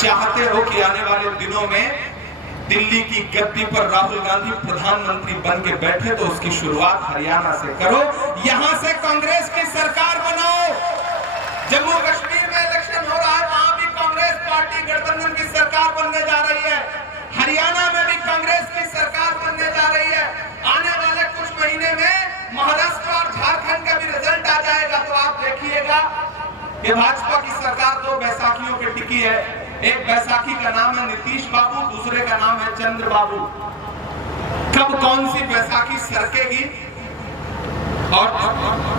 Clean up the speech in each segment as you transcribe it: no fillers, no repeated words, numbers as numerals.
चाहते हो कि आने वाले दिनों में दिल्ली की गद्दी पर राहुल गांधी प्रधानमंत्री बन के बैठे तो उसकी शुरुआत हरियाणा से करो, यहां से कांग्रेस की सरकार बनाओ। जम्मू कश्मीर में इलेक्शन हो रहा है, वहां भी कांग्रेस पार्टी गठबंधन की सरकार बनने जा रही है। हरियाणा में भी कांग्रेस की सरकार बनने जा रही है। आने वाले कुछ महीने में महाराष्ट्र और झारखंड का भी रिजल्ट आ जाएगा, तो आप देखिएगा कि भाजपा की सरकार 2 बैसाखियों पे टिकी है। एक बैसाखी का नाम है नीतीश बाबू, दूसरे का नाम है चंद्र बाबू। कब कौन सी बैसाखी सरकेगी और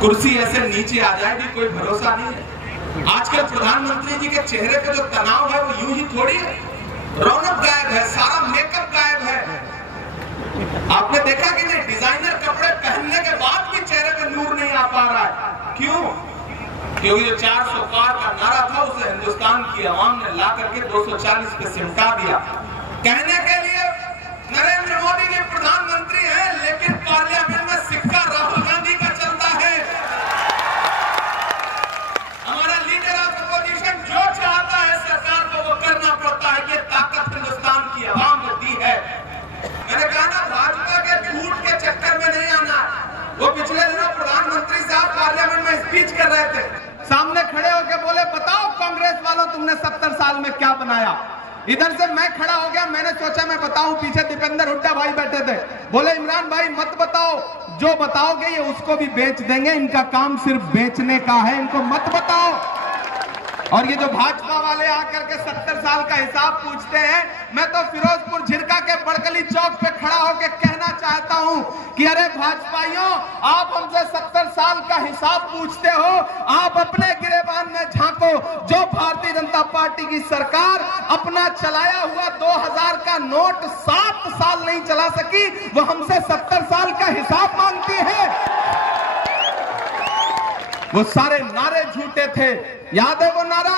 कुर्सी ऐसे नीचे आ जाएगी, कोई भरोसा नहीं है। आजकल प्रधानमंत्री जी के चेहरे पे जो तनाव है वो यूं ही थोड़ी है, रौनक गायब है, सारा मेकअप गायब है। आपने देखा कि नहीं, डिजाइनर कपड़े पहनने के बाद भी चेहरे पे नूर नहीं आ पा रहा है। क्यों? क्योंकि जो 400 पार का नारा था उसे हिंदुस्तान की आवाम ने ला करके 240 पे सिमटा दिया। कहने के लिए नरेंद्र मोदी जी प्रधानमंत्री हैं, लेकिन पार्लियामेंट में सिक्का राहुल गांधी का चलता है। हमारा लीडर ऑफ अपोजिशन जो चाहता है सरकार को वो करना पड़ता है। ये ताकत हिंदुस्तान की आवाम ने दी है। मैंने कहा ना, भाजपा के झूठ के चक्कर में नहीं आना। वो पिछले दिनों प्रधानमंत्री साहब पार्लियामेंट में स्पीच कर रहे थे, सामने खड़े होकर बोले, बताओ कांग्रेस वालों तुमने 70 साल में क्या बनाया। इधर से मैं खड़ा हो गया, मैंने सोचा मैं बताऊं, पीछे दीपेंद्र हुड्डा भाई बैठे थे, बोले इमरान भाई मत बताओ, जो बताओगे ये उसको भी बेच देंगे, इनका काम सिर्फ बेचने का है, इनको मत बताओ। और ये जो भाजपा वाले आकर के 70 साल का हिसाब पूछते हैं, मैं तो फिरोजपुर झिरका के बड़कली चौक पे खड़ा होकर कहना चाहता हूं कि अरे भाजपाइयों, आप हमसे 70 साल का हिसाब पूछते हो, आप अपने गिरेबान में झांको। जो भारतीय जनता पार्टी की सरकार अपना चलाया हुआ 2000 का नोट 7 साल नहीं चला सकी, वो हमसे 70 साल का हिसाब मांगती है। वो सारे नारे झूठे थे, याद है वो नारा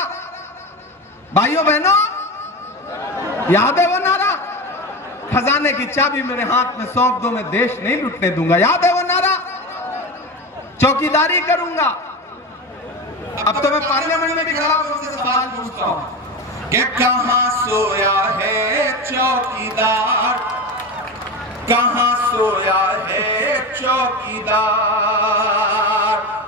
भाइयों बहनों, याद है वो नारा, खजाने की चाबी मेरे हाथ में सौंप दो, मैं देश नहीं लुटने दूंगा, याद है वो नारा, चौकीदारी करूंगा। अब तो मैं पार्लियामेंट में भी खड़ा होकर उनसे सवाल पूछता हूं कि कहां सोया है चौकीदार, कहां सोया है चौकीदार।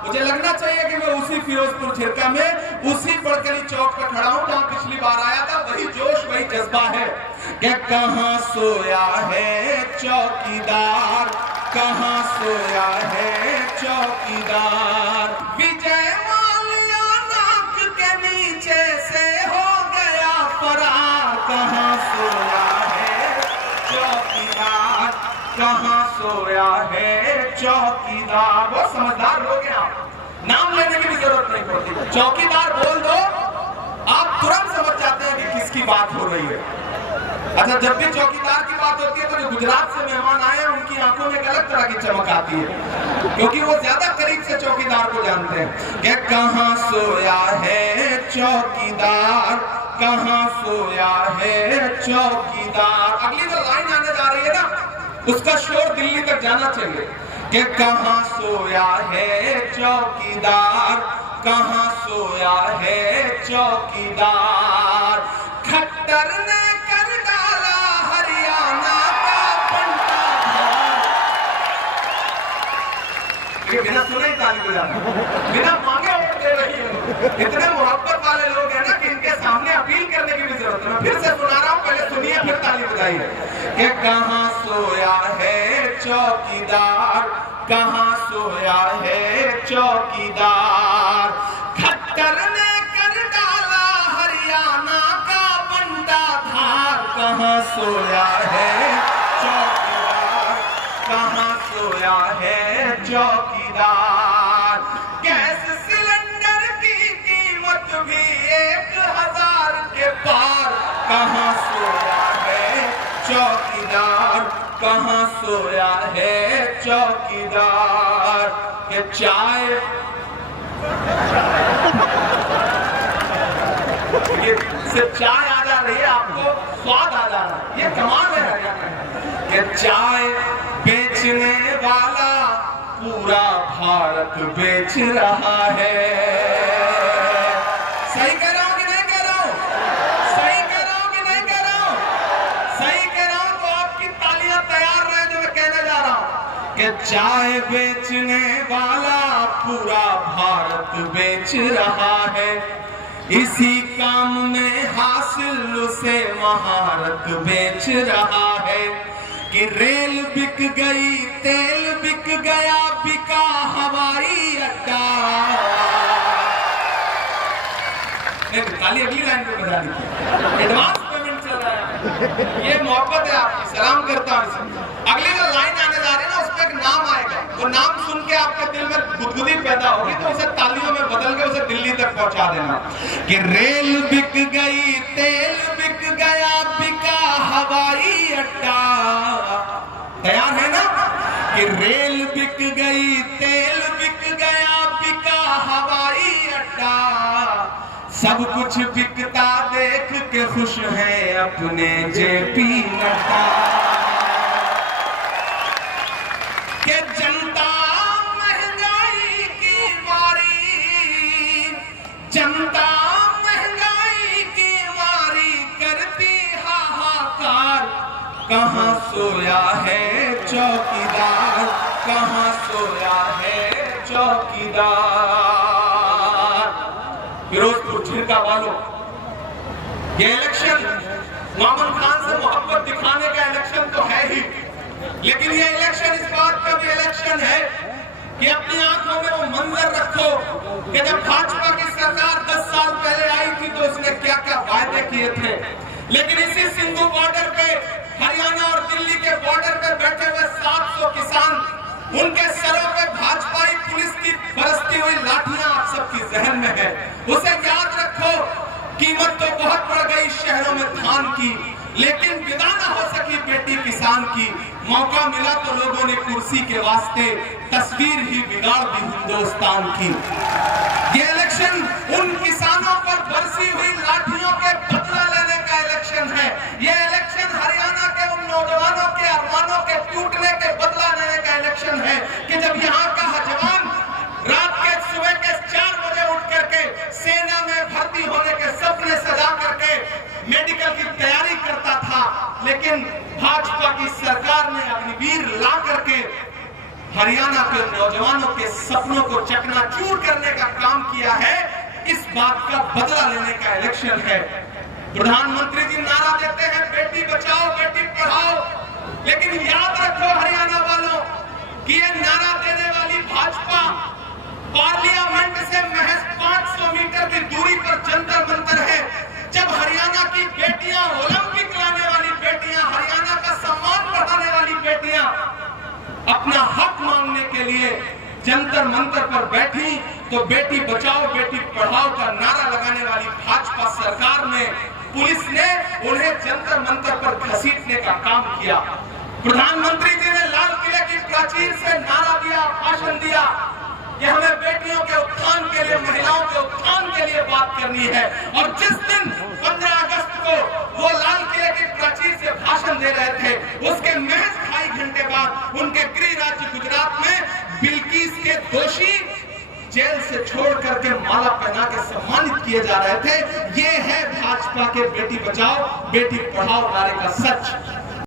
मुझे लगना चाहिए कि मैं उसी फिरोजपुर झिरका में, उसी बड़कली चौक पर खड़ा हूं जहां पिछली बार आया था। वही जोश, वही जज्बा है कि कहां सोया है चौकीदार, कहां सोया है चौकीदार। विजय माल्या नाक के नीचे से हो गया फरार, कहां सोया है चौकीदार, कहां सोया है चौकीदार। बहुत समझदार लोग हैं आप, नाम लेने की भी जरूरत नहीं पड़ती, चौकीदार बोल दो आप तुरंत समझ जाते हैं कि किसकी बात हो रही है। अच्छा, जब भी चौकीदार की बात होती है तो जो गुजरात से मेहमान आए हैं उनकी आंखों में एक अलग तरह की चमक आती है, क्योंकि वो ज्यादा करीब से चौकीदार को जानते हैं कि कहां सोया है चौकीदार, कहां सोया है चौकीदार। अगली जो लाइन आने जा रही है ना, उसका शोर दिल्ली तक जाना चाहिए कि कहां सोया है चौकीदार, कहां सोया है चौकीदार। खट्टर ने कर डाला हरियाणा का पंटाधार। ये बिना सुने ही ताली बजाना, बिना मांगे वोट दे रही है। इतने मोहब्बत वाले लोग हैं ना कि इनके सामने अपील करने की भी जरूरत है। मैं फिर से सुना रहा हूं, पहले सुनिए फिर ताली बजाइए कि कहां सोया है चौकीदार, कहां सोया है चौकीदार। खट्टर ने कर डाला हरियाणा का बंटाधार, कहां सोया है चौकीदार, कहां सोया है चौकीदार। गैस सिलेंडर की कीमत भी 1000 के पार, कहां सोया है चौकीदार, कहां सोया है चौकीदार। के चाय ये सिर्फ चाय आ जा रही है, आपको स्वाद आ जा रहा है, ये कमाल है हरियाणा के। चाय बेचने वाला पूरा भारत बेच रहा है। सही कह रहा हूं कि नहीं कह रहा हूं? सही कि चाय बेचने वाला पूरा भारत बेच रहा है, इसी काम में हासिल उसे महारत बेच रहा है। कि रेल बिक गई, तेल बिक गया, बिका हवाई अड्डा। अगली लाइन पे बजा दी, एडवांस पेमेंट चल रहा है, ये मोहब्बत है आपकी, सलाम करता हूं। अगली जो लाइन आने जा रही है ना, उस पर एक नाम आएगा, वो नाम सुन के आपके दिल में गुदगुदी पैदा होगी, तो उसे तालियों में बदल के उसे दिल्ली तक पहुंचा देना। कि रेल बिक गई, तेल बिक गया, बिका हवाई अड्डा। तैयार है ना? कि रेल बिक गई, तेल बिक गया, बिका हवाई अड्डा। सब कुछ बिकता देख के खुश है अपने जेपी नड्डा। के जनता महंगाई की मारी, जनता महंगाई की मारी करती हाहाकार। कहां सोया है चौकीदार, कहां सोया है चौकीदार। फिरोजपुर झिरका वालों, ये इलेक्शन मोहम्मद खान से मोहब्बत दिखाने का इलेक्शन तो है ही, लेकिन ये इलेक्शन इस बात का भी इलेक्शन है कि अपनी आंखों में वो मंजर रखो कि जब भाजपा की सरकार 10 साल पहले आई थी तो उसने क्या क्या वायदे किए थे। लेकिन इसी सिंधु बॉर्डर पे, हरियाणा और दिल्ली के बॉर्डर पे बैठे हुए 700 किसान, उनके सरों पे भाजपाई पुलिस की बरसती हुई लाठियां आप सबकी जहन में है। उसे याद रखो, कीमत तो बहुत बढ़ गई शहरों में धान की, लेकिन विदा न हो सकी बेटी किसान की। मौका मिला तो लोगों ने कुर्सी के वास्ते तस्वीर ही बिगाड़ दी हिंदुस्तान की। ये इलेक्शन उन किसानों पर बरसी हुई लाठियों के बदला लेने का इलेक्शन है। ये इलेक्शन हरियाणा के उन नौजवानों के अरमानों के टूटने के बदला लेने का इलेक्शन है कि जब यहाँ का जवान रात के सुबह के 4 बजे उठ करके सेना में भर्ती होने के सपने सजा करके मेडिकल की तैयारी करता था, लेकिन भाजपा की सरकार ने अग्निवीर ला करके हरियाणा के नौजवानों के सपनों को चकनाचूर करने का काम किया है। इस बात का बदला लेने का इलेक्शन है। प्रधानमंत्री जी नारा देते हैं बेटी बचाओ बेटी पढ़ाओ, लेकिन याद रखो हरियाणा वालों कि ये नारा देने वाली भाजपा पार्लियामेंट से महज 500 मीटर की दूरी पर जंतर मंतर है। जब हरियाणा की बेटियां, ओलंपिक लाने वाली बेटियां, हरियाणा का सम्मान बढ़ाने वाली बेटियां अपना हक मांगने के लिए जंतर मंतर पर बैठी, तो बेटी बचाओ बेटी पढ़ाओ का नारा लगाने वाली भाजपा सरकार ने, पुलिस ने उन्हें जंतर मंतर पर घसीटने का काम किया। प्रधानमंत्री जी ने लाल किले की प्राचीर से नारा दिया, भाषण दिया कि हमें बेटियों के उत्थान के लिए, महिलाओं के उत्थान के लिए बात करनी है। और जिस दिन 15 अगस्त को वो लाल किले की प्राचीर से भाषण दे रहे थे, उसके महज 2.5 घंटे बाद उनके गृह राज्य गुजरात में बिल्किस के दोषी जेल से छोड़ करके माला पहना के सम्मानित किए जा रहे थे। ये है भाजपा के बेटी बचाओ बेटी पढ़ाओ नारे का सच।